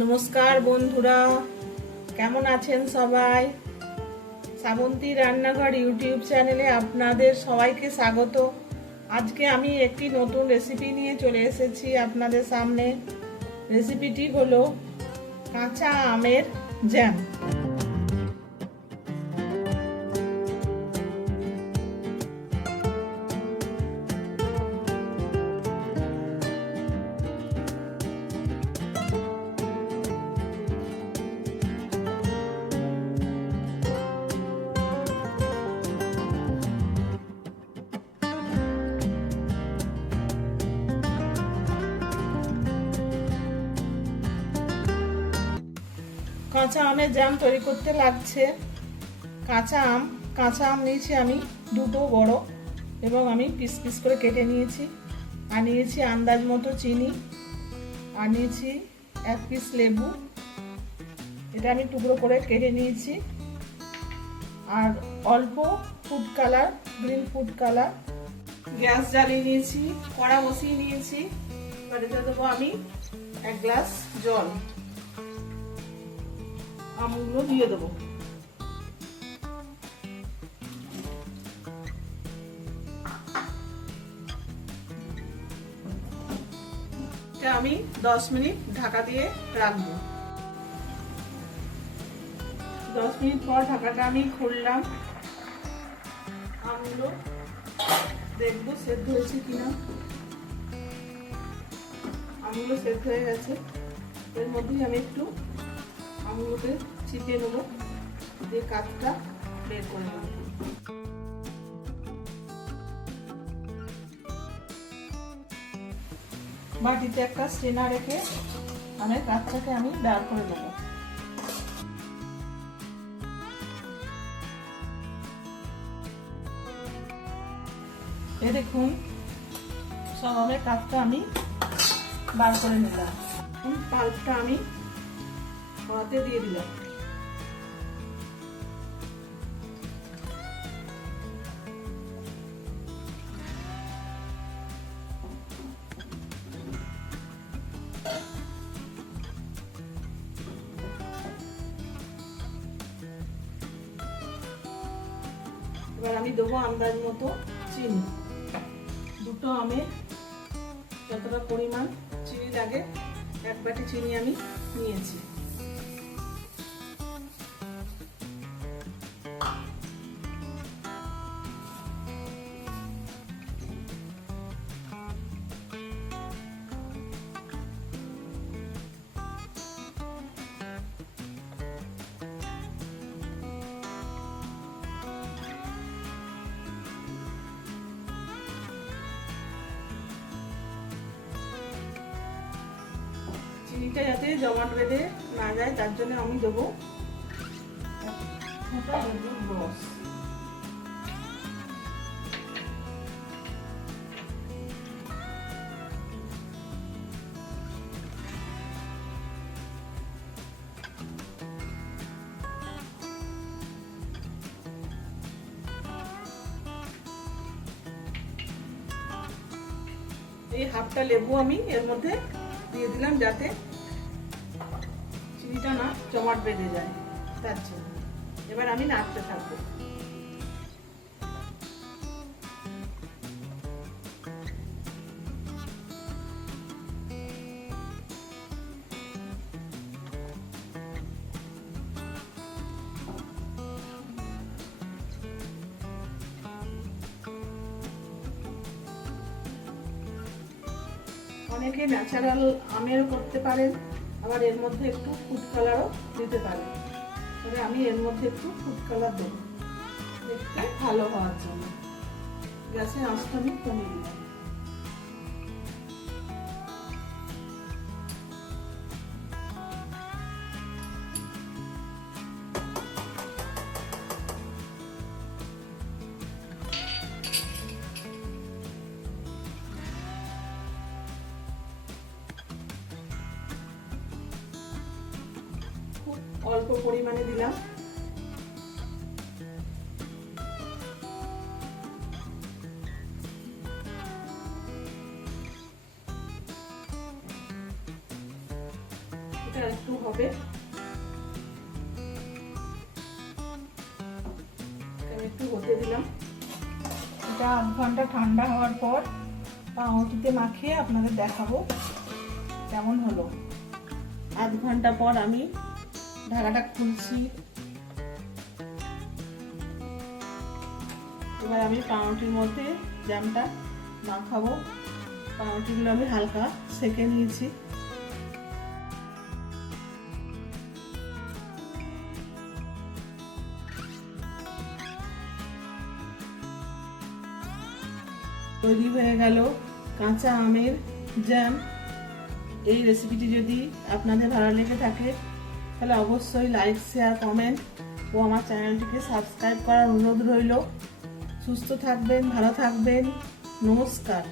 নমস্কার বন্ধুরা, কেমন আছেন সবাই? শ্রাবন্তী রান্নাঘর ইউটিউব চ্যানেলে আপনাদের সবাইকে স্বাগত। আজকে আমি একটি নতুন রেসিপি নিয়ে চলে এসেছি আপনাদের সামনে। রেসিপিটি হলো কাঁচা আমের জ্যাম। কাঁচা আমের জ্যাম তৈরি করতে লাগছে কাঁচা আম নিয়েছি আমি দুটো বড়, এবং আমি পিস পিস করে কেটে নিয়েছি। আর নিয়েছি আন্দাজ মতো চিনি, আর নিয়েছি 1 পিস লেবু, এটা আমি টুকরো করে কেটে নিয়েছি। আর অল্প food colour, green food colour. Gas জ্বালিয়ে নিয়েছি, কড়া বসিয়ে নিয়েছি। এবার এতে দেবো আমি 1 গ্লাস জল। আমগুলো দিয়ে দেবো। এটা আমি 10 মিনিট ঢাকা দিয়ে রাখবো। 10 মিনিট পর ঢাকাটা আমি খুললাম। আমগুলো দেখবো সেদ্ধ হয়েছে কিনা। আমগুলো সেদ্ধ হয়ে গেছে। এর মধ্যেই আমি একটু আমগুলোকে চিপে নেবো, দিয়ে কাঠটা বের করে নেব। বাটিতে একটা স্ট্রেনার রেখে আমের কাঠটাকে আমি বার করে নেব। এই দেখুন, সব আমের কাঠটা আমি বার করে নিলাম। পাল্পটা আমি হাতে দিয়ে দিলাম। এবার আমি দেবো আন্দাজ মতো চিনি। দুটো আমে যতটা পরিমাণ চিনি লাগে 1 বাটি চিনি আমি নিয়েছি। চিনিটা যাতে জমাট বেঁধে না যায় তার জন্য আমি দেবো লেবুর রস। এই হাফটা লেবু আমি এর মধ্যে দিয়ে দিলাম, যাতে চিনিটা না জমাট বেঁধে যায় তার জন্য। এবার আমি নাড়তে থাকবো। অনেকে ন্যাচারাল আমেরও করতে পারেন, আবার এর মধ্যে একটু ফুড কালারও দিতে পারেন। তবে আমি এর মধ্যে একটু ফুড কালার দেবো দেখতে ভালো হওয়ার জন্য। গ্যাসের আঁচটা আমি কমিয়ে দিলাম। অল্প পরিমাণে দিলাম। এটা আর একটু হবে। একটু হতে দিলাম। এটা আধ ঘন্টা ঠান্ডা হওয়ার পর পাউরুটিতে মাখিয়ে আপনাদের দেখাবো কেমন হলো। আধ ঘন্টা পর আমি ঢাকাটা খুলছি। এবার আমি পাউরুটির মধ্যে জ্যামটা মাখাবো। পাউরুটিগুলো আমি হালকা সেকে নিয়েছি। তৈরি হয়ে গেল কাঁচা আমের জ্যাম। এই রেসিপিটি যদি আপনাদের ভালো লেগে থাকে তাহলে অবশ্যই লাইক, শেয়ার, কমেন্ট ও আমার চ্যানেলটিকে সাবস্ক্রাইব করার অনুরোধ রইল। সুস্থ থাকবেন, ভালো থাকবেন, নমস্কার।